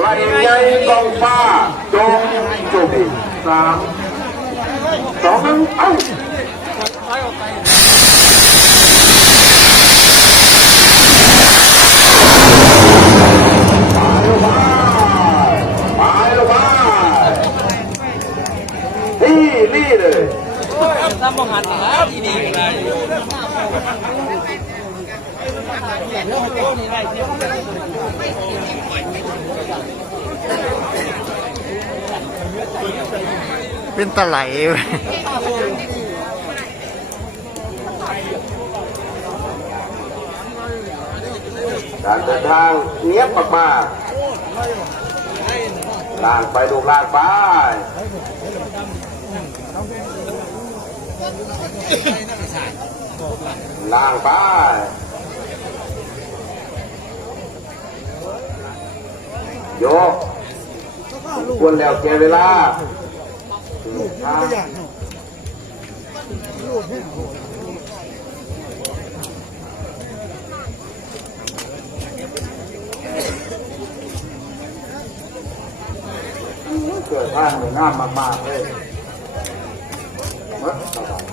ไหลใหญ่กองฟ้าจงจบสามสองหนึ่งเอ้าไปลงมานี่นี่เลยทำมองหันแล้วทีนี้ เป็นตะไหลเว้ยการเดินทางเนียบมากๆลากไปลูกลากไปลากไปโยกควรแล้วแก่เวลา ลูกค้าเกิดบ้านหนึ่งามมากๆเลยวัดสบาย